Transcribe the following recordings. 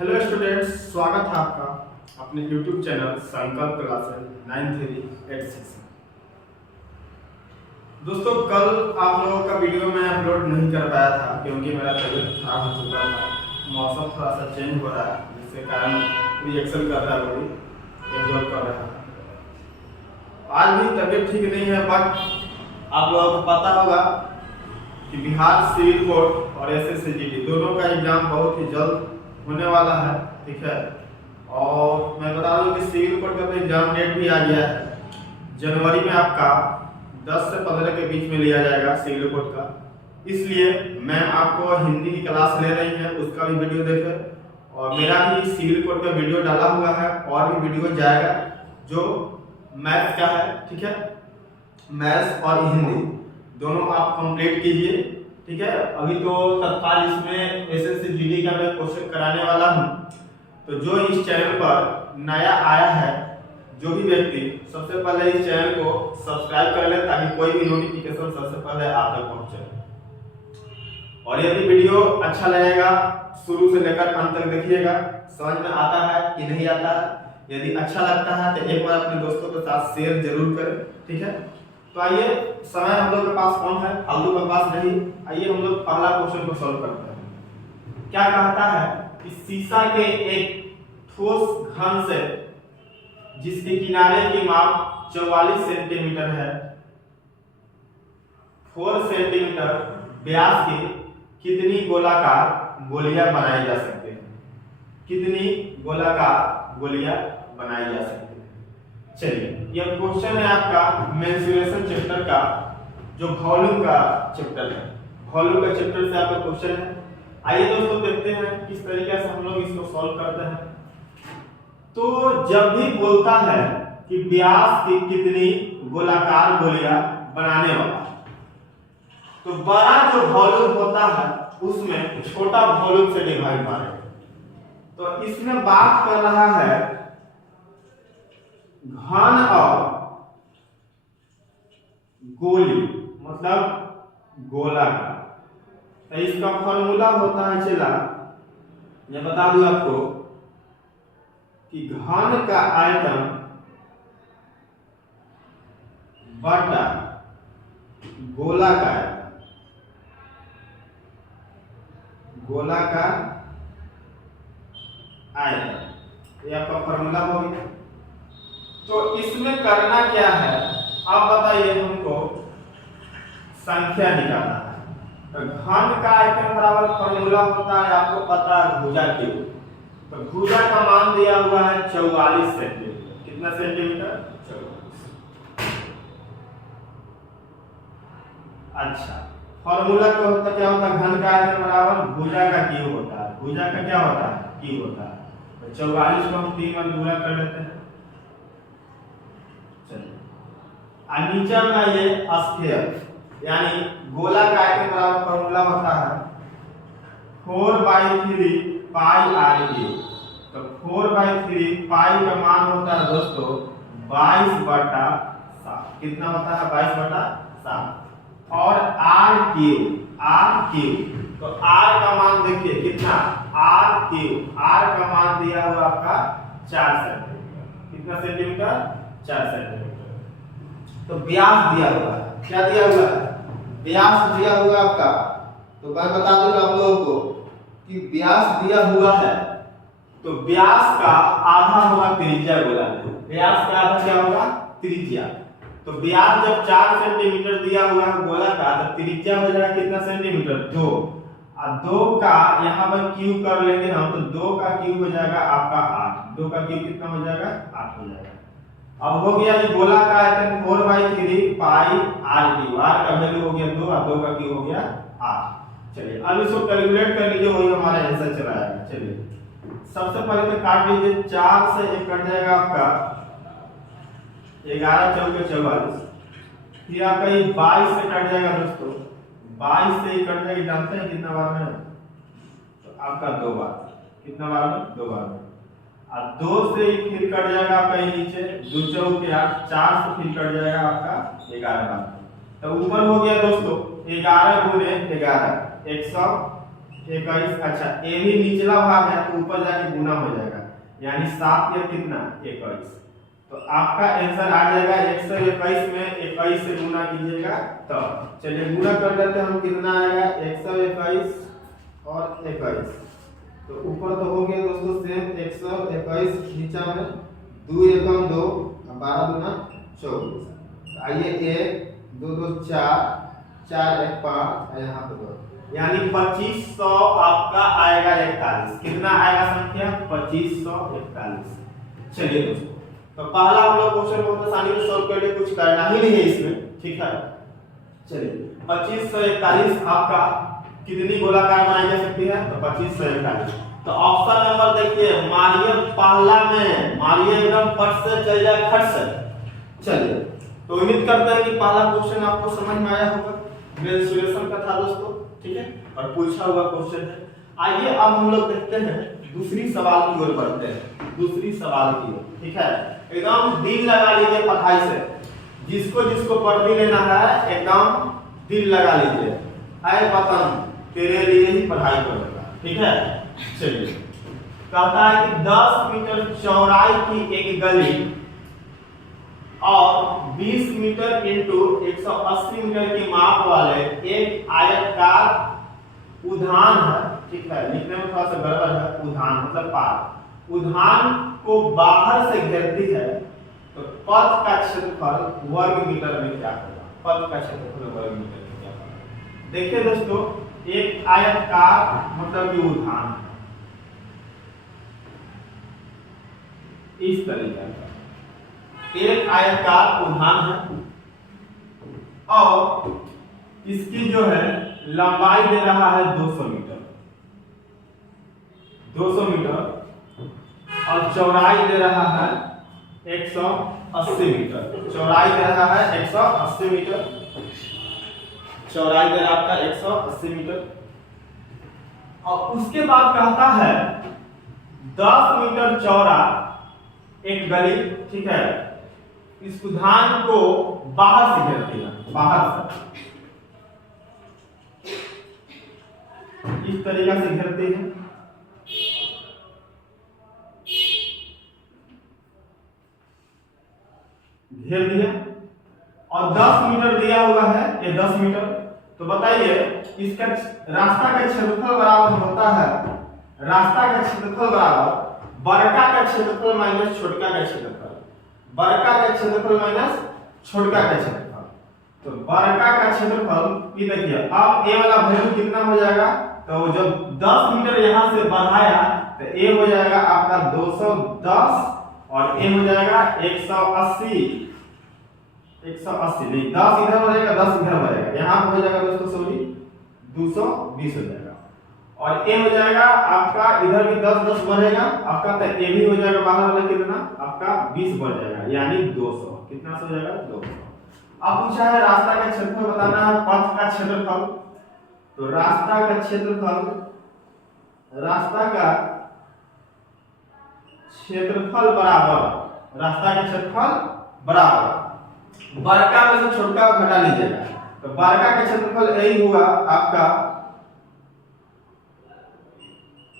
Hello students, स्वागत है आपका अपने यूट्यूब चैनल संकल्प क्लासेस 9386 में। दोस्तों, कल आप लोगों का वीडियो मैं अपलोड नहीं कर पाया था क्योंकि मेरा तबीयत खराब हो चुका था। मौसम थोड़ा सा चेंज हो रहा है जिसके कारण रिएक्शन कर रहा है, बॉडी एब्जॉर्ब कर रहा है। आज भी तबीयत ठीक नहीं है, बट आप लोगों को पता होगा कि बिहार सिविल कोर्ट और SSCGD दोनों का एग्जाम बहुत ही जल्द होने वाला है। ठीक है, और मैं बता दूं कि सिविल कोर्ट का तो एग्जाम डेट भी आ गया है। जनवरी में आपका 10 से 15 के बीच में लिया जाएगा सिविल कोर्ट का। इसलिए मैम आपको हिंदी की क्लास ले रही है, उसका भी वीडियो देखें। और मेरा भी सिविल कोर्ट का वीडियो डाला हुआ है और भी वीडियो जाएगा जो मैथ्स का है। ठीक है, मैथ्स और हिंदी दोनों आप कंप्लीट कीजिए। ठीक है, अभी तो तत्काल इसमें SSCGD का मैं क्वेश्चन कराने वाला हूं। तो जो इस चैनल पर नया आया है, जो भी व्यक्ति, सबसे पहले इस चैनल को सब्सक्राइब कर ले ताकि कोई भी नोटिफिकेशन सबसे पहले आप तक पहुंचे। और यदि वीडियो अच्छा लगेगा शुरू से लेकर अंत तक देखिएगा, समझ में आता है कि नहीं आता है। यदि अच्छा लगता है तो एक बार अपने दोस्तों के साथ शेयर जरूर करें। ठीक है, तो आइए, समय हम लोग के पास कम है, फालतू के पास नहीं। आइए हम लोग पहला क्वेश्चन को सॉल्व करते हैं। क्या कहता है कि शीशा के एक ठोस घन से जिसके किनारे की माप 44 सेंटीमीटर है, 4 सेंटीमीटर व्यास की कितनी गोलाकार गोलियां बनाई जा सकती है? कितनी गोलाकार गोलियां बनाई जा सकती है? चलिए, यह क्वेश्चन है आपका मेंसुरेशन चैप्टर का, जो वॉल्यूम का चैप्टर है। वॉल्यूम का चैप्टर से आपका क्वेश्चन है। आइए दोस्तों, देखते हैं किस तरीके से हम लोग इसको सॉल्व करते हैं। तो जब भी बोलता है कि व्यास की कितनी गोलाकार गोलियां बनाने वाला, तो बड़ा जो वॉल्यूम होता है उसमें छोटा वॉल्यूम से डिवाइड मारेगा। तो इसमें बात कर रहा है घन और गोली, मतलब गोला का। तो इसका फॉर्मूला होता है, चला मैं बता दूं आपको कि घन का आयतन बटा गोला का आयतन, गोला का आयतन, ये आपका फॉर्मूला हो गया। तो इसमें करना क्या है, आप बताइए हमको। संख्या निकालना है। तो घन का आयतन बराबर फॉर्मूला होता है, आपको पता है, भुजा क्यूब। तो भुजा का मान दिया हुआ है 44 सेंटीमीटर। कितना सेंटीमीटर? 44। अच्छा, फॉर्मूला क्या होता है? घन का आयतन बराबर भुजा का क्यूब होता है। भुजा का क्या होता है? क्यूब होता है। तो 44 को हम 3 बार गुणा कर लेते हैं। नीचे में ये स्फीयर यानी गोला का आयतन बराबर फॉर्मूला होता है 4/3 पाई आर क्यूब। तो 4/3 पाई का मान होता है दोस्तों 22/7। कितना होता है? 22/7। और आर क्यूब, तो आर का मान देखिए कितना, आर क्यूब, आर का मान दिया हुआ आपका 4 सेंटीमीटर। कितना सेंटीमीटर? 4 सेंटीमीटर। तो व्यास दिया हुआ है, क्या दिया हुआ है? व्यास दिया हुआ आपका। तो मैं बता दूंगा आप लोगों को कि व्यास दिया हुआ है, तो व्यास का आधा होगा त्रिज्या गोला में। व्यास का आधा क्या होगा? त्रिज्या। तो व्यास जब 4 सेंटीमीटर दिया हुआ है गोला का, तो त्रिज्या हो जाएगा कितना सेंटीमीटर? 2। और 2 का यहाँ पर क्यूब कर लेंगे हम, तो 2 का क्यूब हो जाएगा आपका 8। 2 का क्यूब कितना हो जाएगा? 8 हो जाएगा। अब हो गया ये गोला का आयतन 4/3 पाई आर क्यूब। आर का वैल्यू हो गया 2 और 2 का क्यूब हो गया 8। चलिए, अब इसको कैलकुलेट कर लीजिए, वही हमारा आंसर चला आएगा। चलिए, सबसे पहले तो काट लीजिए। 4 से 1 कट जाएगा आपका 11 चौके 44। फिर आपका ये 22 से कट जाएगा दोस्तों, 22 से 1 कट जाएगा। जानते हैं कितना बार में? तो आपका 2 बार। कितना बार में? 2 बार में। और 2 से फिर कट जाएगा आपका ये नीचे 2 चौके 8, 4 से फिर कट जाएगा आपका 11 बार। तो ऊपर हो गया दोस्तों 11 गुने 11, 120। 21। अच्छा ए भी निचला भाग है तो ऊपर जाके गुना हो जाएगा, यानी 7 या कितना 21। तो आपका आंसर आ जाएगा 121 में 21 से गुना कीजिएगा। तो चलिए गुना कर लेते हैं हम, कितना आएगा 121 और 21। तो ऊपर तो हो गया दोस्तों सेम 121, नीचा में 2 एकम 2, 12 दूना 24। आइए 1 2 2 4, 4 1 5, यहाँ पे 2, यानी 2500 आपका आएगा 41। कितना आएगा संख्या 2541। चलिए दोस्तों, तो पहला हम लोग क्वेश्चन बहुत आसानी से सॉल्व कर लिए, कुछ करना ही नहीं है इसमें, ठीक है। चलिए 2541 आपका कितनी गोलाकार बनाई जा सकती है, तो 2541। तो ऑप्शन नंबर देखिए, मारिए पहला में, मारिए एकदम फट से चल जाए, फट से। चलिए तो उम्मीद करते हैं कि पहला क्वेश्चन आपको समझ में आया होगा, मेंसुरेशन का था दोस्तों, ठीक है, और पूछा हुआ क्वेश्चन है। आइए अब हम लोग देखते हैं दूसरी सवाल की ओर बढ़ते हैं, दूसरी सवाल की ओर, ठीक है। एकदम दिल लगा लीजिए पढ़ाई से, जिसको जिसको पढ़ने लेना है एकदम दिल लगा लीजिए। आए पतंग तेरे लिए ही पढ़ाई करूंगा, ठीक है। चलिए कहता है कि 10 मीटर चौड़ाई की एक गली और 20 मीटर इंटू 180 मीटर की माप वाले एक आयताकार उद्यान है, ठीक है, लिखने में थोड़ा सा गड़बड़ है, उद्यान मतलब पार्क, उद्यान को बाहर से घेरती है, तो पथ का क्षेत्रफल वर्ग मीटर में क्या होगा, पथ का क्षेत्रफल वर्ग मीटर में क्या होगा। देखिए दोस्तों, एक आयताकार मतलब कि उद्यान इस तरीके का एक आयताकार उद्यान है और इसकी जो है लंबाई दे रहा है 200 मीटर, 200 मीटर, और चौड़ाई दे रहा है 180 मीटर, चौड़ाई दे रहा है 180 मीटर, चौड़ाई दे रहा है आपका 180 मीटर। और उसके बाद कहता है 10 मीटर चौड़ा एक गली, ठीक है, इस उद्यान को बाहर से घेरती है, बाहर से इस तरीके से घेरती है। घेर दिया और 10 मीटर दिया हुआ है, ये 10 मीटर। तो बताइए इसका रास्ता का क्षेत्रफल बराबर होता है, रास्ता का क्षेत्रफल बराबर बड़का का क्षेत्रफल माइनस छोटका का क्षेत्रफल, बड़का का क्षेत्रफल माइनस छोटका का क्षेत्रफल। तो बड़का का क्षेत्रफल ये देखिए, अब ए वाला वैल्यू कितना हो जाएगा, तो जब 10 मीटर यहां से बढ़ाया तो ए हो जाएगा आपका 210 और ए हो जाएगा 180, 180 नहीं 10 इधर हो जाएगा, 10 इधर हो जाएगा, यहां हो जाएगा दोस्तों सॉरी 220 हो जाएगा, और ए हो जाएगा आपका इधर भी 10 10 बढ़ेगा आपका, तो ए भी हो जाएगा बाहर वाला कितना आपका 20 बढ़ जाएगा, यानी 200। कितना हो जाएगा 200। अब पूछा है रास्ता का क्षेत्रफल बताना है, पथ का क्षेत्रफल। तो रास्ता का क्षेत्रफल, रास्ता का क्षेत्रफल बराबर, रास्ता का क्षेत्रफल बराबर बड़का में से छोटका घटा लीजिएगा, तो बड़का का क्षेत्रफल यही हुआ आपका,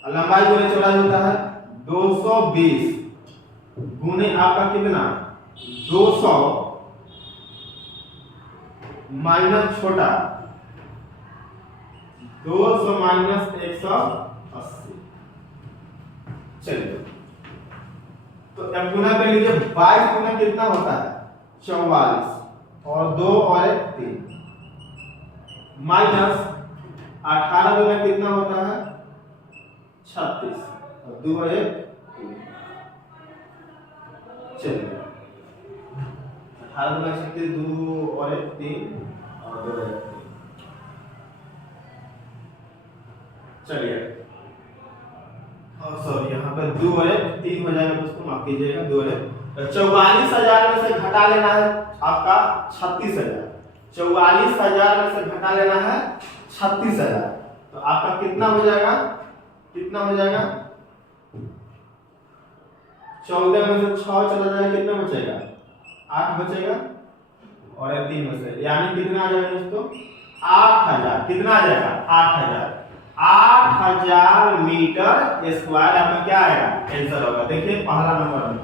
लंबाई गुने चौड़ाई होता है 220 गुने आपका कितना 200 माइनस छोटा 200 माइनस 180। चलिए तो अब गुना कर लीजिए, 22 गुना कितना होता है 44, और 2 और 1 3, माइनस 18 गुना कितना होता है 36, और 2 और 1 3। चलिए 18 गुना 36, 2 और 1 3, और 2 और 1 3। चलिए सॉरी यहाँ पे 2 और 1 3 हो जाएगा दोस्तों, माफ कीजिएगा 2 और 1। तो 44,000 में से घटा लेना है आपका 36,000, 44,000 में से घटा लेना है 36,000, तो आपका कितना हो जाएगा, कितना हो जाएगा 14 में से 6 चला जाएगा, कितना बचेगा 8 बचेगा, और 3 में से, यानी कितना आ जाएगा दोस्तों 8,000। कितना आ जाएगा 8,000। 8000 मीटर स्क्वायर आपका क्या आएगा आंसर होगा। देखिए पहला नंबर में।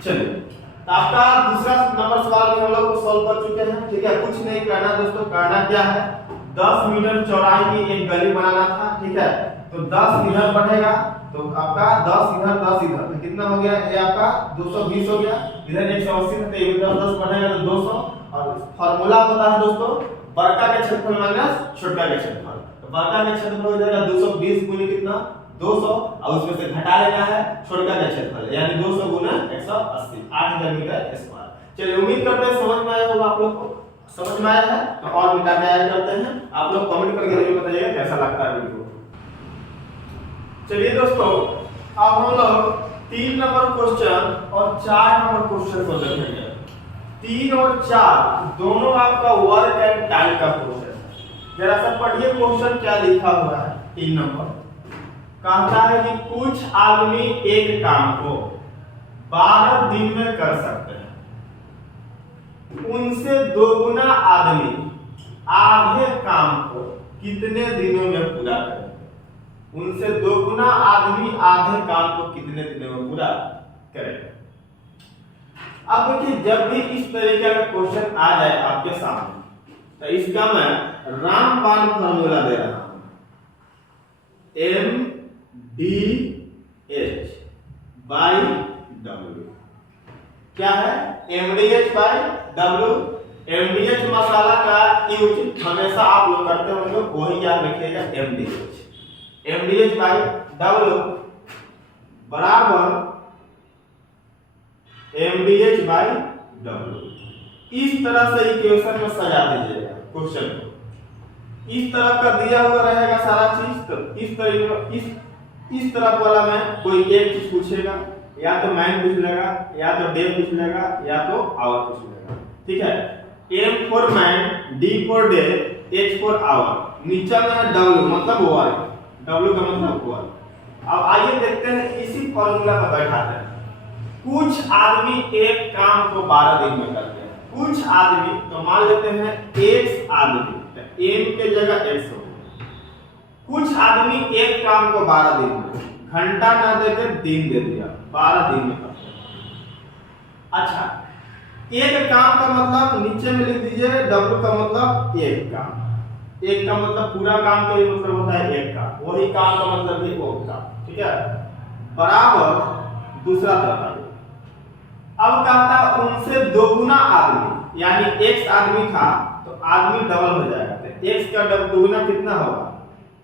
चलिए तो आपका दूसरा नंबर सवाल में हम लोग को सॉल्व कर चुके हैं। ठीक है, कुछ नहीं करना दोस्तों, करना क्या है 10 मीटर चौड़ाई की एक गली बनाना था। ठीक है, तो 10 इधर बढ़ेगा तो आपका 10 इधर 10 इधर तो कितना हो गया, ये आपका 220 हो गया। इधर 180 था तो इधर 10 बढ़ेगा तो 200। और फार्मूला होता है दोस्तों बड़का के क्षेत्रफल माइनस छोटा के क्षेत्रफल। तो बड़का के क्षेत्रफल हो जाएगा 220 गुने कितना 200 और उसमें से घटा लेना है छोटा का क्षेत्रफल यानी 200 गुना 180 8000 मीटर स्क्वायर। चलिए उम्मीद करते हैं समझ में आया होगा आप लोग को। समझ में आया है तो और मिटा के ऐड करते हैं। आप लोग कमेंट करके जरूर बताइएगा कैसा लगता है वीडियो। चलिए दोस्तों अब हम लोग 3 नंबर क्वेश्चन और 4 नंबर क्वेश्चन को देखेंगे। 3 और 4 दोनों आपका वर्क एंड टाइम का क्वेश्चन है। जरा सा पढ़िए क्वेश्चन क्या लिखा हुआ है। 3 नंबर कहता है कि कुछ आदमी एक काम को 12 दिन में कर सकते हैं, उनसे दोगुना आदमी आधे काम को कितने दिनों में पूरा करेंगे। उनसे दोगुना आदमी आधे काम को कितने दिनों में पूरा करेंगे। अब देखिए जब भी इस तरीके का क्वेश्चन आ जाए आपके सामने तो इसका मैं रामबाण फार्मूला दे रहा हूं। MDH बाई W क्या है MDH बाई W। MDH मसाला का यूज हमेशा आप लोग करते होंगे वही याद रखिएगा MDH बाई W बराबर MDH बाई W। इस तरह से इक्वेशन में सजा दीजिएगा क्वेश्चन को। इस तरह का दिया हुआ रहेगा सारा चीज। तो इस तरीके इस तरफ वाला में कोई एक चीज पूछेगा या तो मैन पूछ लेगा या तो डे पूछ लेगा या तो आवर पूछ लेगा। ठीक है, M for man, D for day, H for hour. नीचे में है W मतलब वर्क, W का मतलब वर्क। अब आइए देखते हैं इसी फॉर्मूला पर बैठाते हैं। कुछ आदमी एक काम को 12 दिन में करते हैं। कुछ आदमी तो मान लेते हैं X आदमी, M के जगह X हो। कुछ आदमी एक काम को 12 दिन में, घंटा ना देकर दिन दे दिया, 12 दिन में करते हैं। अच्छा, एक काम का मतलब नीचे में लिख दीजिए W का मतलब एक काम। एक का मतलब पूरा काम का ही मतलब होता है एक का, वही काम का मतलब भी वो काम। ठीक है, बराबर दूसरा तरफ। अब कहता है उनसे दोगुना आदमी यानी X आदमी था तो आदमी डबल हो जाएगा। तो X का दोगुना कितना होगा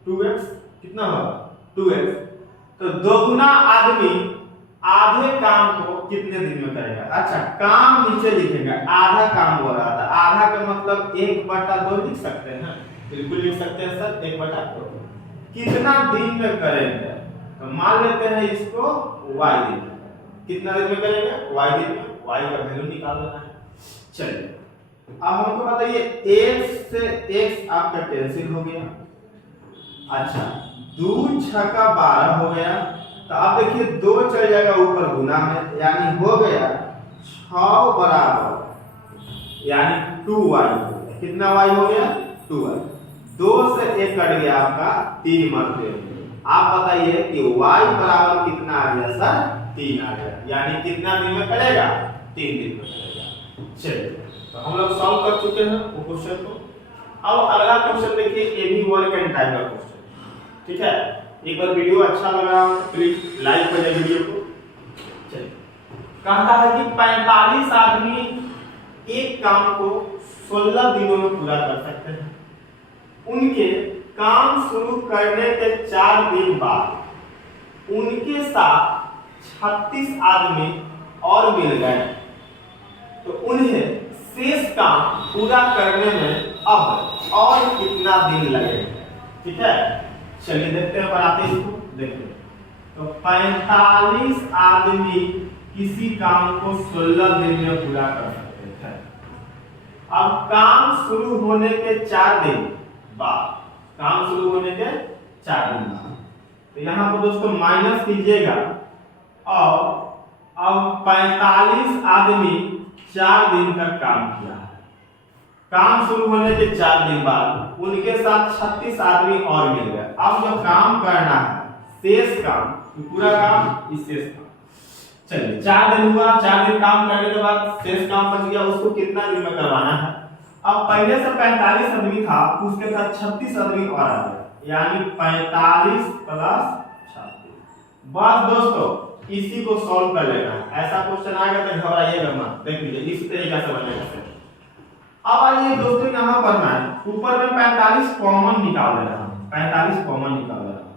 2x। कितना होगा 2x। तो दोगुना आदमी आधे काम को कितने दिन में करेगा। अच्छा, काम नीचे लिखेगा, आधा काम हो रहा था। आधा का मतलब 1/2 लिख सकते हैं, बिल्कुल लिख सकते हैं सर 1/2। कितना दिन में करेंगे तो मान लेते हैं इसको y दिन में। कितना दिन में करेंगे y दिन में। y का वैल्यू निकालना है। चलिए अब हमको बताइए x से x आपका कैंसिल हो गया। अच्छा, 2 छक्का 12 हो गया। तो अब देखिए 2 चल जाएगा ऊपर गुना में यानी हो गया 6 बराबर यानी 2y। कितना y हो गया 2y। 2 से 1 कट गया आपका 3 मरते। आप बताइए कि y बराबर कितना आ गया सर 3 आ गया। यानी कितना दिन में करेगा 3 दिन में करेगा। चलिए तो हम लोग सॉल्व कर चुके हैं वो क्वेश्चन को। अब अगला क्वेश्चन देखिए, ये भी वर्क एंड टाइम का क्वेश्चन। ठीक है, एक बार वीडियो अच्छा लगा प्लीज लाइक कर दीजिए वीडियो को। चलिए कहता है कि 45 आदमी एक काम को 16 दिनों में पूरा कर सकते हैं। उनके काम शुरू करने के 4 दिन बाद उनके साथ 36 आदमी और मिल गए तो उन्हें शेष काम पूरा करने में अब और कितना दिन लगेगा। ठीक है, चलिए देखते हैं बनाते इसको। देखिए तो 45 आदमी किसी काम को 16 दिन में पूरा कर सकते हैं। अब काम शुरू होने के 4 दिन बाद, काम शुरू होने के 4 दिन बाद, तो यहाँ पर दोस्तों माइनस कीजिएगा और अब 45 आदमी 4 दिन का काम किया है। काम शुरू होने के 4 दिन बाद उनके साथ 36 आदमी और मिल गए। अब जो काम करना है शेष काम, पूरा काम इस शेष काम, चलिए 4 दिन हुआ, 4 दिन काम करने के बाद शेष काम बच गया, उसको कितना दिन में करवाना है। अब पहले से 45 आदमी था, उसके साथ 36 आदमी और आ गए, यानी 45 प्लस 36। बस दोस्तों इसी को सॉल्व कर लेना है। ऐसा क्वेश्चन आएगा तो घबराइएगा मत, देख लीजिए इस तरीके से बनेगा। अब आइए दोस्तों यहाँ पर मैं ऊपर में 45 कॉमन निकाल दे रहा हूँ, 45 कॉमन निकाल दे रहा हूँ।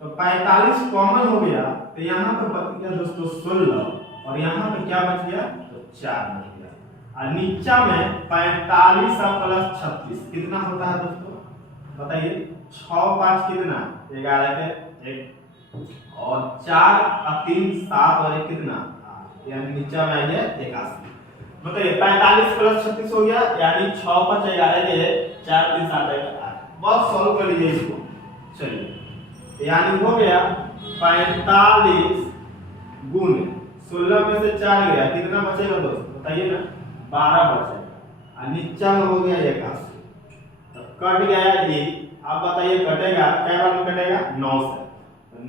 तो 45 कॉमन हो गया तो यहाँ पे बच गया दोस्तों 16 और यहाँ पे क्या बच गया तो 4 बच गया। और नीचा में 45 प्लस 36 कितना होता है दोस्तों बताइए। 6 5 कितना 11 के 1 और 4 और 3 7 और 1 कितना, यानी नीचा में आ गया 81। बताइए 45 प्लस 36 हो गया, यानी 6 5 11 के 4 3 7 8। बहुत सॉल्व कर लीजिए इसको। चलिए यानी हो गया 45 गुण 16 में से 4 गया, कितना बचेगा दोस्तों बताइए ना, 12 बचेगा। और नीचा में हो गया 81, तो कट गया ये। अब बताइए कटेगा क्या बार में कटेगा 9 से,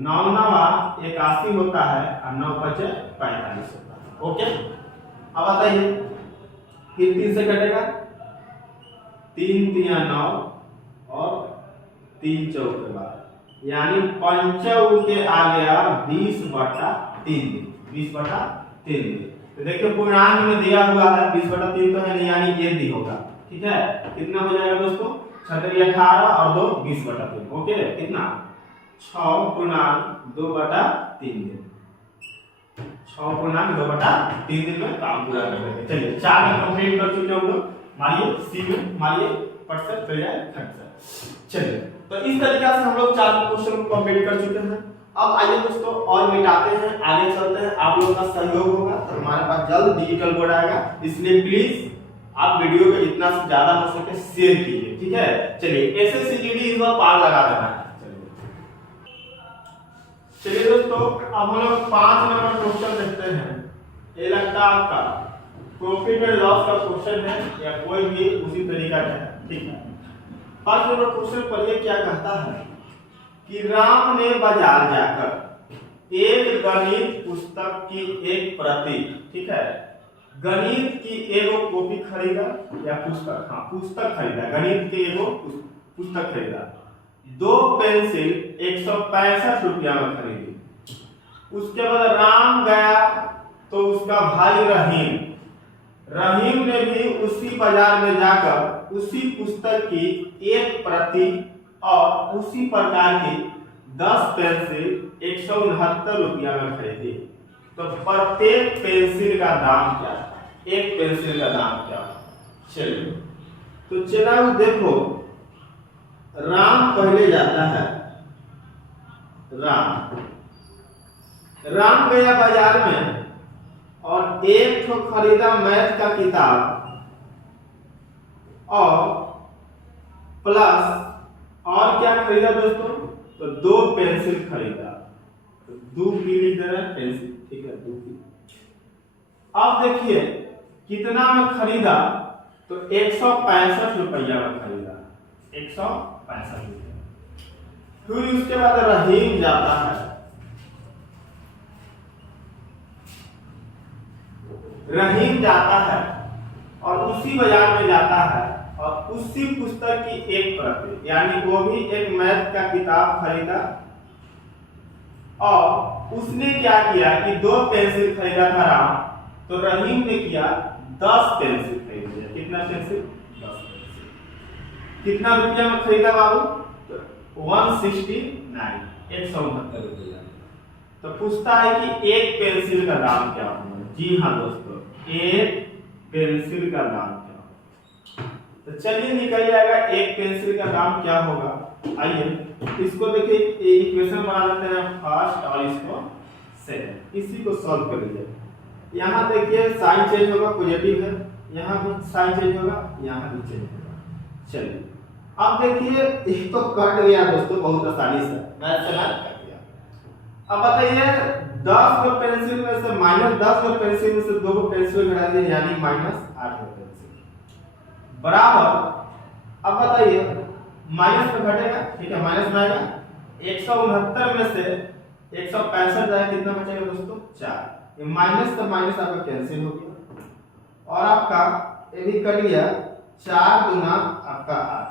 9 9 81 होता है और 9 5 45 होता है। ओके अब बताइए फिर 3 से कटेगा, 3 3 9 और 3 4 के बाद, यानी पंचौ के आ गया 20/3 दिन, 20/3 दिन। तो देखिए पूर्णांक में दिया हुआ है 20/3 तो है नहीं, यानी ये दी होगा। ठीक है कितना हो जाएगा दोस्तों 6 18 और 2 20/3। ओके कितना 6/2/3 दिन, 6/2/3 दिन में काम पूरा कर लेंगे। चलिए 4 में कंप्लीट कर चुके हम लोग, मारिए सी में मारिए फट से चल जाए फट से। चलिए तो इस तरीके से हम लोग 4 क्वेश्चन को कंप्लीट कर चुके हैं। अब आइए दोस्तों और मिटाते हैं, आगे चलते हैं। आप लोगों का सहयोग होगा तो हमारे पास जल्द डिजिटल बोर्ड आएगा, इसलिए प्लीज आप वीडियो को जितना से ज्यादा हो सके शेयर कीजिए। ठीक है चलिए एसएससीजीडी इस बार पार लगा देना है। चलिए दोस्तों अब हम लोग 5 नंबर क्वेश्चन देखते हैं। ये लगता है आपका प्रॉफिट एंड लॉस का क्वेश्चन है या कोई भी उसी तरीका का है। ठीक है 5 नंबर क्वेश्चन पढ़िए क्या कहता है कि राम ने बाजार जाकर एक गणित पुस्तक की एक प्रति, ठीक है गणित की एगो कॉपी खरीदा या पुस्तक, हाँ पुस्तक खरीदा, गणित की एगो पुस्तक खरीदा, 2 पेंसिल 165 रुपया में खरीदी। उसके बाद राम गया तो उसका भाई रहीम ने भी उसी बाजार में जाकर उसी पुस्तक की एक प्रति और उसी प्रकार की 10 पेंसिल 169 रुपया में खरीदी। तो प्रत्येक पेंसिल का दाम क्या था, एक पेंसिल का दाम क्या था। चलिए तो चला देखो राम पहले जाता है, राम गया बाजार में और एक तो खरीदा मैथ का किताब और प्लस और क्या खरीदा दोस्तों तो 2 पेंसिल खरीदा, तो 2 की लिख दे रहे हैं पेंसिल। ठीक है 2 की। अब देखिए कितना में खरीदा तो 165 रुपया में खरीदा, 165 रुपया। फिर उसके बाद रहीम जाता है, और उसी बाजार में जाता है और उसी पुस्तक की एक प्रति, यानी वो भी एक मैथ का किताब खरीदा और उसने क्या किया कि 2 पेंसिल खरीदा था राम, तो रहीम ने किया 10 पेंसिल खरीद लिया। कितना पेंसिल 10 पेंसिल। कितना रुपया में खरीदा बाबू तो 169 169 रुपया। तो पूछता है कि एक पेंसिल का दाम क्या होगा। जी हाँ दोस्तों एक पेंसिल का दाम क्या होगा, तो चलिए निकल जाएगा एक पेंसिल का दाम क्या होगा। आइए इसको देखिए इक्वेशन बना लेते हैं फर्स्ट और इसको सेकंड, इसी को सॉल्व कर लीजिए। यहाँ देखिए साइन चेंज होगा, पॉजिटिव है, यहाँ भी साइन चेंज होगा, यहाँ भी चेंज होगा। चलिए अब देखिए एक तो कट गया दोस्तों बहुत आसानी से, मैथ से मैथ कट गया। अब बताइए 10 को पेंसिल में से माइनस 10 को पेंसिल में से 2 को पेंसिल घटा दिए, यानी -8 को पेंसिल। बराबर, अब बताइए माइनस में घटेगा, ठीक है, माइनस में आएगा 169 में से 165 जाए कितना बचेगा दोस्तों 4, ये माइनस तो माइनस आपका कैंसिल हो गया और आपका ये भी कट गया, 4 दूना आपका 8,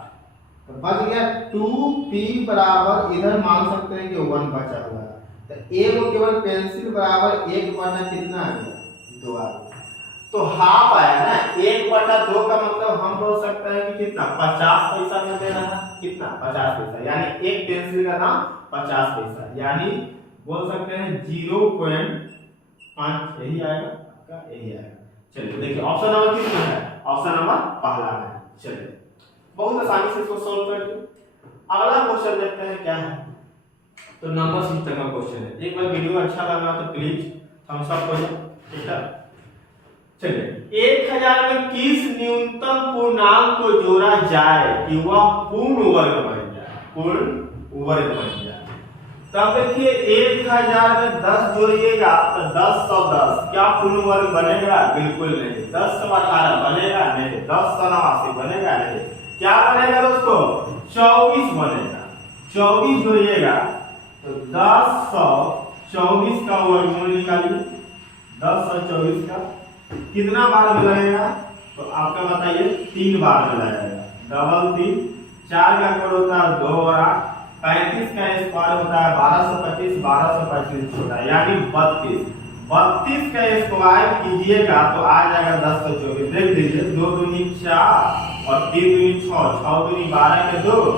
तो बच गया 2p बराबर, इधर मान सकते हैं कि 1 बचा हुआ है, तो a को केवल पेंसिल बराबर 1 बटा कितना आ गया 2 आ गया, तो हाफ आया ना, 1 बटा 2 का मतलब हम बोल सकते हैं कि कितना 50 पैसा में दे रहा है, कितना 50 पैसा, यानी एक पेंसिल का दाम 50 पैसा, यानी बोल सकते हैं 0.5, यही आएगा आपका, यही आएगा। चलिए देखिए ऑप्शन नंबर कितना है, ऑप्शन नंबर पहला है। चलिए बहुत आसानी से इसको सॉल्व कर दिए। अगला क्वेश्चन देखते हैं क्या है, तो नंबर सिस्टम का क्वेश्चन है। एक बार वीडियो अच्छा लगा तो प्लीज थम्स अप करिए, ठीक है। चलिए 1000 में किस न्यूनतम पूर्णांक को जोड़ा जाए कि वह पूर्ण वर्ग बन जाए, पूर्ण वर्ग बन जाए। तब देखिए 1000 में 10 जोड़िएगा तो 10 100 10, क्या पूर्ण वर्ग बनेगा, बिल्कुल नहीं। 10 100 18 बनेगा नहीं, 10 100 89 बनेगा नहीं, क्या बनेगा दोस्तों 24 बनेगा। 24 जोड़िएगा तो 10 100 24 का वर्गमूल निकालिए, 10 100 24 का कितना बार मिलाएगा, तो आपका बताइए 3 बार मिलाएगा, डबल 3, 4 का गुण होता है 2 और 8, 35 का स्क्वायर होता है 1225, 1225 छोटा यानी 32, 32 का स्क्वायर कीजिएगा तो आ जाएगा 1024। देख लीजिए 2 दूनी 4 और 3 दूनी 6, 6 दूनी 12 के 2 और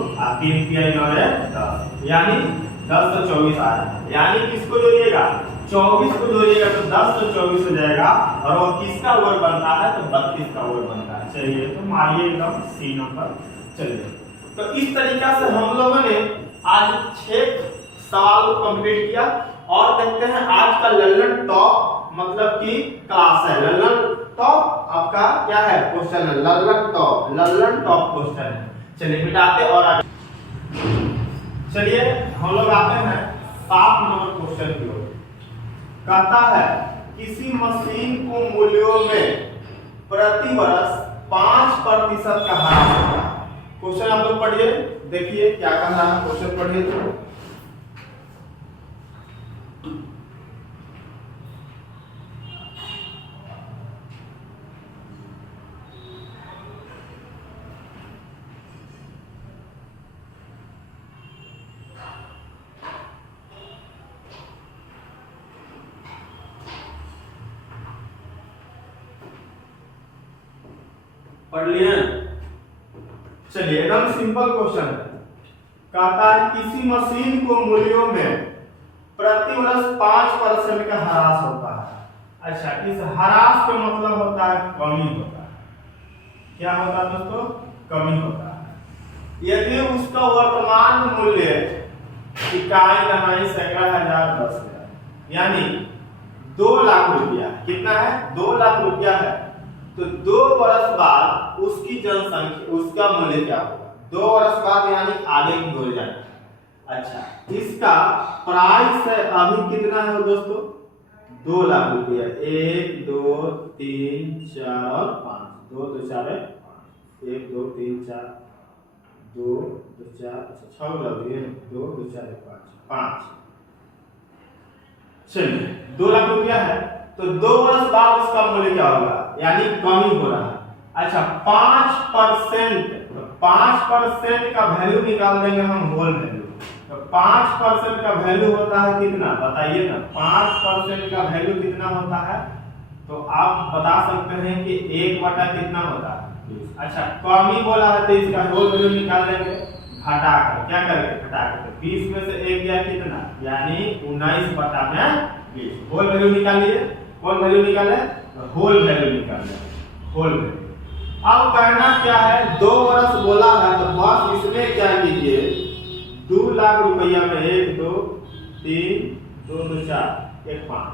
3 तिहाई 9 है 10, यानी 1024 आया। यानी किसको जोड़िएगा 24 को जोड़िएगा तो 1024 हो जाएगा, और वो किसका वर्ग बनता है तो 32 का वर्ग बनता है। चलिए तो मारिए एकदम सी नंबर। चलिए तो इस तरीका से हम लोगों ने आज 6 सवाल को कंप्लीट किया, और देखते हैं आज का लल्लन टॉप मतलब कि क्लास है। लल्लन टॉप आपका क्या है क्वेश्चन है, लल्लन टॉप क्वेश्चन है। चलिए मिटाते और आगे चलिए हम लोग आते हैं 7 नंबर क्वेश्चन की ओर। कहता है किसी मशीन को मूल्यों में प्रति वर्ष 5% का ह्रास होता है। क्वेश्चन आप लोग पढ़िए, देखिए क्या कह रहा है क्वेश्चन, पढ़िए तो। पढ़ लिए, चलिए एकदम सिंपल क्वेश्चन है। कहता है किसी मशीन को मूल्यों में प्रति वर्ष 5% का ह्रास होता है। अच्छा, इस ह्रास का मतलब होता है कमी होता है। क्या होता है दोस्तों, कमी होता है। यदि उसका वर्तमान मूल्य इकाई दहाई सैकड़ा हजार 10,000 यानी 2 लाख रुपया, कितना है 2 लाख रुपया है, तो 2 वर्ष बाद उसकी जनसंख्या, उसका मूल्य क्या होगा 2 वर्ष बाद, यानी आगे की ओर जाए। अच्छा, इसका प्राइस है अभी कितना है दोस्तों 2 लाख रुपया, 1 2 3 4 और 5, 2 2 4 है 5, 1 2 3 4 2 2 4, अच्छा 6 लग रही है, 2 2 4 5। चलिए 2 लाख रुपया है, तो 2 वर्ष बाद उसका मूल्य क्या होगा, यानी कमी हो रहा है। अच्छा 5% का वैल्यू निकाल देंगे हम, होल वैल्यू। तो 5% का वैल्यू होता है कितना, बताइए ना, 5% का वैल्यू कितना होता है, तो आप बता सकते हैं कि 1 बटा कितना होता है 20। अच्छा कमी बोला है तो इसका होल वैल्यू निकाल देंगे, घटा कर, क्या करेंगे घटा कर, 20 में से 1 गया कितना, यानी 19 बटा में 20। होल वैल्यू निकालिए, होल वैल्यू निकाले, होल वैल्यू निकाले, होल वैल्यू। अब करना क्या है, 2 वर्ष बोला है तो बस इसमें क्या कीजिए, 2 लाख रुपया में 1 2 3 2 2 4 1 5,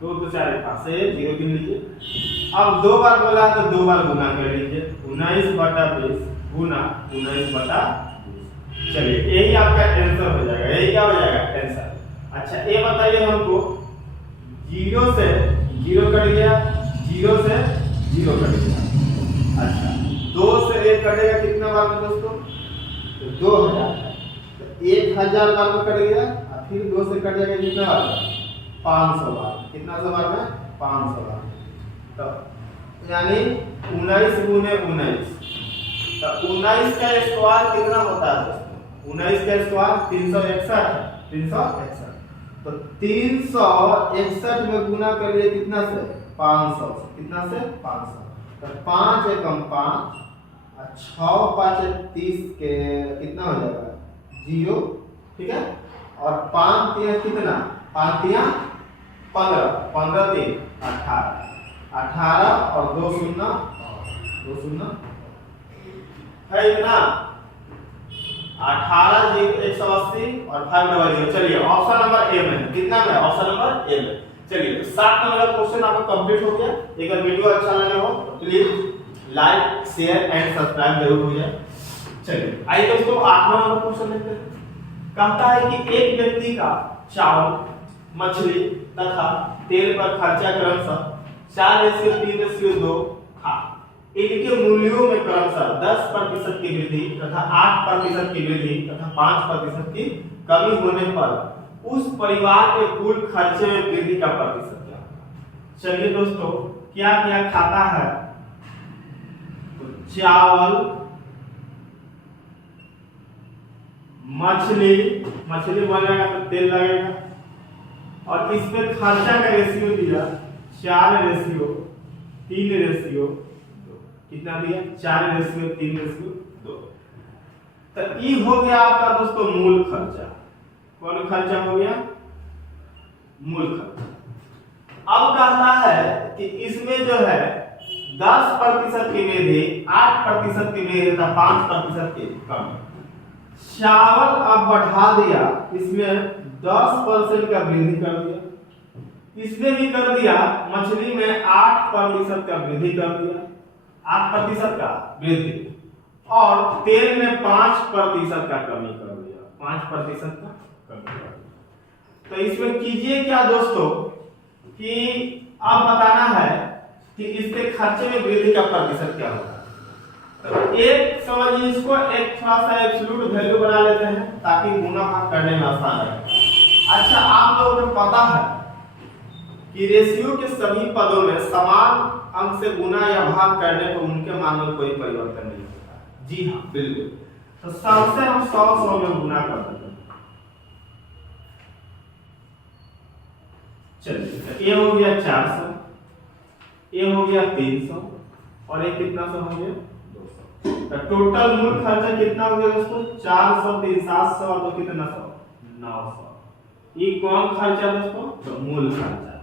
2 2 4 1 5 से 0 गिन लीजिए। अब 2 बार बोला तो 2 बार गुना कर लीजिए, 19 बटा 20 गुना 19 बटा 20। चलिए यही आपका आंसर हो जाएगा, यही क्या हो जाएगा आंसर। अच्छा ये बताइए हमको, 0 से 0 कट गया, 0 से 0 कट गया। अच्छा 2 से 1 कटेगा कितना बार में दोस्तों? तो 2000 है। तो 1000 बार में कट गया और फिर 2 से कट जाएगा कितना बार में? 500 बार। कितना सौ बार में? 500 बार। तो यानी 19 गुने 19, तो 19 का स्क्वायर कितना होता है दोस्तों? 19 का स्क्वायर 361 है। 361 तो 361 में गुना करिए कितना से? 500 से। कितना से? 500। तो 5 एकम 5 और 6 5 30 के कितना हो जाएगा? 0। ठीक है। और 5 3 कितना? 5 3 15, 15 3 18, 18 और 2 शून्य 2 शून्य है इतना 18 180 और 500। चलिए ऑप्शन नंबर ए में कितना में? ऑप्शन नंबर ए में। चलिए तो 7 नंबर का क्वेश्चन आपका कंप्लीट हो गया। अगर वीडियो अच्छा लगे हो तो please like share and subscribe जरूर हो जाए। चलिए आइए दोस्तों 8वां नंबर क्वेश्चन देखते हैं। कहता है कि एक व्यक्ति का चावल, मछली तथा तेल पर खर्चा क्रमशः 4:3:2 था। इनके मूल्यों में क्रमशः 10% की वृद्धि तथा 8% की वृद्धि तथा 5% की कमी होने पर उस परिवार के कुल खर्चे में वृद्धि का प्रतिशत क्या होगा? चलिए दोस्तों क्या क्या खाता है? तो चावल, मछली बनेगा तो तेल लगेगा और इस पे खर्चा का रेशियो दिया 4:3:2। कितना दिया? 4:3:2। तो ये हो गया आपका दोस्तों मूल खर्चा। कौन खर्चा हो गया? मूल खर्चा। अब कहता है कि इसमें जो है 10% की वृद्धि, 8% की वृद्धि तथा 5% की कमी। चावल अब बढ़ा दिया, इसमें 10% का वृद्धि कर दिया, इसमें भी कर दिया, मछली में 8% का वृद्धि कर दिया, 8% का वृद्धि, और तेल में 5% का कमी कर दिया, 5% का कमी कर दिया। तो इसमें कीजिए क्या दोस्तों कि अब बताना है कि इसके खर्चे में वृद्धि का प्रतिशत क्या होगा। तो एक समझिए इसको एक थोड़ा सा एब्सोल्यूट वैल्यू बना लेते हैं ताकि गुना भाग करने में आसान रहे। अच्छा आप लोगों को पता है कि रेशियो के सभी पदों में समान अंक से गुना या भाग करने पर उनके मान में कोई परिवर्तन नहीं होता। जी हाँ बिल्कुल। तो सबसे हम 100 में गुना कर देते हैं। चलिए तो ये हो गया 400, ये हो गया 300 और ये कितना सौ हो गया 200। तो टोटल मूल खर्चा कितना हो गया दोस्तों? 400 3 700 और तो कितना 100 900। ये कौन खर्चा दोस्तों? तो मूल खर्चा।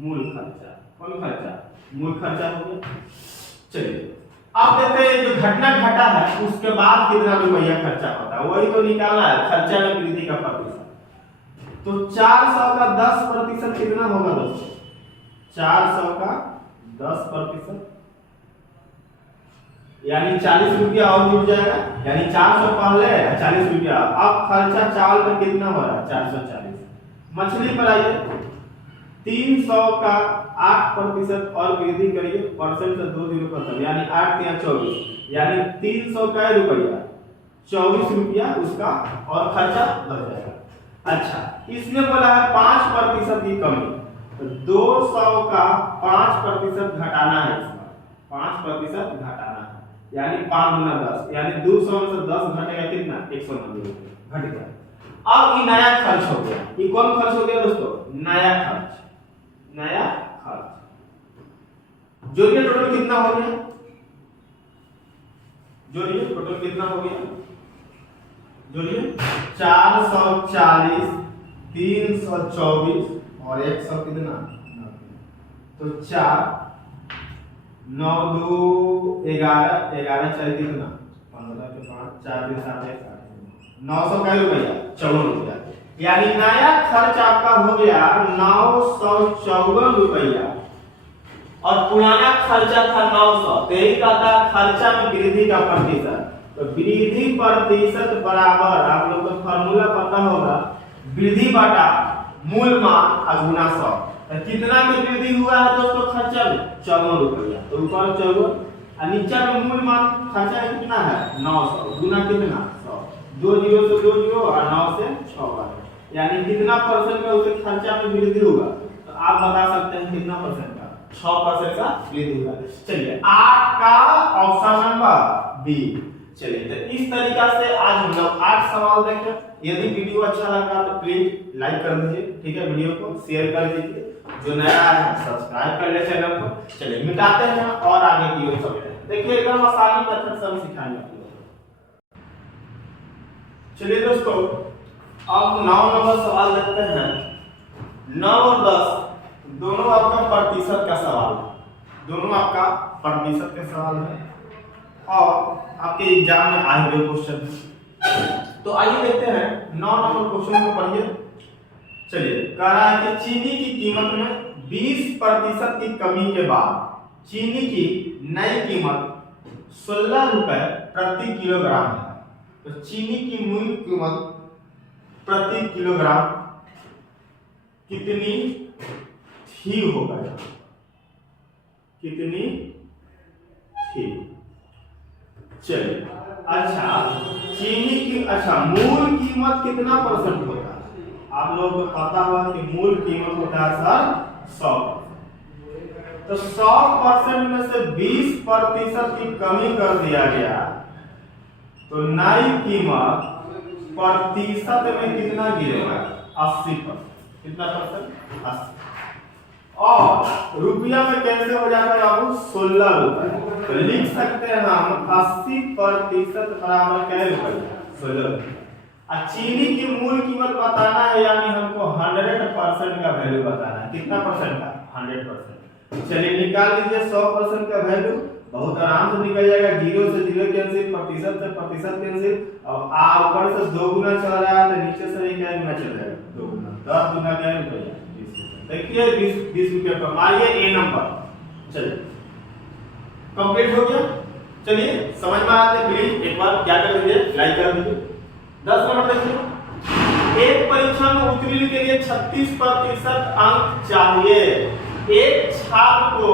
मूल खर्चा कौन खर्चा? मूल खर्चा हो गया। चलिए अब देखते हैं जो घटना घटा है उसके बाद कितना रुपया खर्चा होता है, वही तो निकालना है खर्चा में वृद्धि का प्रतिशत। तो 400 का 10% कितना होगा दोस्तों? 400 का 10% यानी 40 रुपया और जुड़ जाएगा, यानी 400 पहले 40 रुपया। अब खर्चा चावल में कितना हो रहा है? 440। मछली पर आइए 300 का 8% और वृद्धि करिए, परसेंट से 2 जीरो खत्म, यानी 8 3 24, यानी 300 का रुपया 24 रुपया उसका और खर्चा बढ़ जाएगा। अच्छा इसमें बोला है 5% की कमी, तो 200 का 5% घटाना है, इसका 5% घटाना है, यानी 5 गुना 10, यानी 200 में से 10 घटेगा कितना? 190 रुपये घट गया। अब ये नया खर्च हो गया। ये कौन खर्च हो गया दोस्तों? नया खर्च। नया खर्च जोड़िए टोटल कितना हो गया? जोड़िए टोटल कितना हो गया? जोड़िए 440 324 और 100 कितना? तो 4 9 2 11 11 4 कितना? 15 के 5 4 के 7 900 का रुपया 54 रुपया, यानी नया खर्च आपका हो गया 954 रुपया और पुराना खर्चा था 900। तो यही कहता है खर्चा में वृद्धि का प्रतिशत। तो वृद्धि प्रतिशत बराबर, आप लोग को फॉर्मूला पता होगा, वृद्धि बटा मूल मान और गुना 100। तो कितना में वृद्धि हुआ है दोस्तों? खर्चा में 54 रुपया। तो ऊपर 54 और नीचे में मूल मान खर्चा कितना है 900 गुना कितना 100, 2 जीरो से 2 जीरो और 9 से 6 बार, यानी कितना परसेंट का उसके खर्चा में वृद्धि होगा, तो आप बता सकते हैं कितना परसेंट का 6% का वृद्धि होगा। चलिए 8 का ऑप्शन नंबर बी। चलिए तो इस तरीका से आज हम लोग 8 सवाल देखे। यदि वीडियो अच्छा लगा तो प्लीज लाइक कर दीजिए, ठीक है, वीडियो को शेयर कर दीजिए, जो नया है सब्सक्राइब कर ले चैनल को। चलिए मिटाते हैं और आगे की ओर चलते हैं। देखिए एकदम आसानी मेथड से हम सिखाएंगे आप लोगों को। चलिए दोस्तों अब 9 नंबर सवाल देखते हैं। 9 और 10 दोनों आपका प्रतिशत का सवाल है, दोनों आपका प्रतिशत का सवाल है और आपके एग्जाम में आए हुए क्वेश्चन है। तो आइए देखते हैं 9 नंबर क्वेश्चन को पढ़िए। चलिए कह रहा है कि चीनी की कीमत में 20% की कमी के बाद चीनी की नई कीमत 16 रुपए प्रति किलोग्राम है। तो चीनी की मूल कीमत प्रति किलोग्राम कितनी थी होगा, कितनी थी। चलिए अच्छा चीनी की मूल कीमत कितना परसेंट होता है, आप लोगों को पता होगा कि मूल कीमत होता है सर 100%। तो 100% में से 20% की कमी कर दिया गया तो नई कीमत प्रतिशत में कितना गिरेगा 80%। कितना परसेंट 80। और रुपया में कैसे हो जाता है बाबू 16 रुपए। तो लिख सकते हैं हम 80% बराबर क्या रुपये 16 रुपये। चीनी की मूल कीमत बताना है, यानी हमको 100% का वैल्यू बताना है। कितना परसेंट का 100%। चलिए निकाल लीजिए 100% का वैल्यू, बहुत आराम से निकल जाएगा। 0 से 0 कैंसिल, प्रतिशत से प्रतिशत कैंसिल, और ऊपर से 2 गुना चल रहा है तो नीचे से क्या गुना चल जाएगा 2 गुना, 10 गुना क्या रुपया 20। देखिए 20 रुपये पर मारिए ए नंबर। चलिए कंप्लीट हो गया। चलिए समझ में आते प्लीज एक बार क्या कर दीजिए लाइक कर दीजिए। 10 नंबर देखिए, एक परीक्षा में उत्तीर्ण के लिए 36% अंक चाहिए। एक छात्र को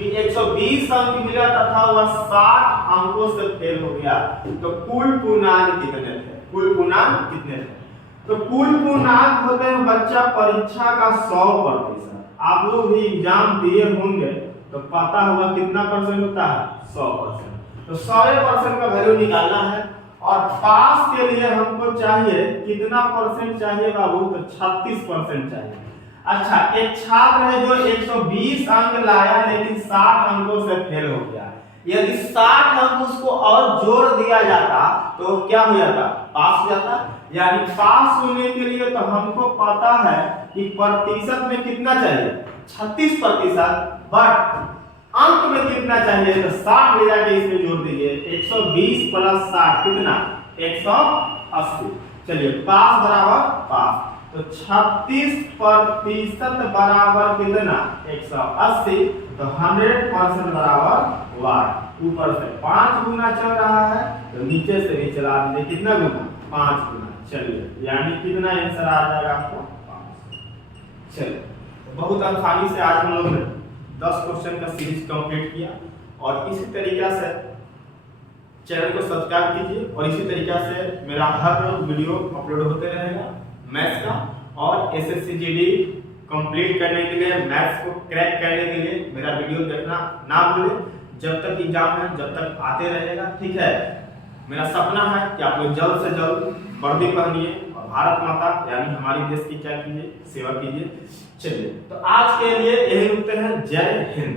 120 अंक मिला तथा वह 60 अंकों से फेल हो गया, तो कुल पूर्णांक कितने थे? कुल पूर्णांक कितने थे? तो कुल पूर्णांक होते हैं बच्चा परीक्षा का 100%। आप लोग भी एग्जाम दिए होंगे तो पता होगा कितना परसेंट होता है 100%। तो 100% का वैल्यू निकालना है और पास के लिए हमको चाहिए कितना परसेंट चाहिए बाबू, तो 36% चाहिए। अच्छा एक छात्र है जो 120 अंक लाया लेकिन 60 अंकों से फेल हो गया। यदि 60 अंक उसको और जोड़ दिया जाता तो क्या हो जाता, पास हो जाता। यानी पास होने के लिए तो हमको पता है कि प्रतिशत में कितना चाहिए 36%, बट अंक में कितना चाहिए तो 60 ले जाके इसमें जोड़ दीजिए। 120 प्लस 60 कितना 180। चलिए पास बराबर पास, तो 36% बराबर कितना 180, तो 100% बराबर 1। ऊपर से 5 गुना चल रहा है तो नीचे से भी चला दीजिए, कितना गुना 5 गुना। चलिए यानी कितना आंसर आ जाएगा आपको 5। चलिए बहुत आसानी से आज हम लोग ने 10 क्वेश्चन का सीरीज कंप्लीट किया और इसी तरीका से चैनल को सब्सक्राइब कीजिए और इसी तरीका से मेरा हर रोज वीडियो अपलोड होते रहेगा मैथ्स का। और एसएससी जीडी कंप्लीट करने के लिए, मैथ्स को क्रैक करने के लिए मेरा वीडियो देखना ना भूलें। जब तक एग्जाम है जब तक आते रहेगा, ठीक है। मेरा सपना है कि आप लोग जल्द से जल्द वर्दी पहनिए और भारत माता यानी हमारी देश की क्या कीजिए, सेवा कीजिए। चलिए तो आज के लिए यही रुकते हैं। जय हिंद।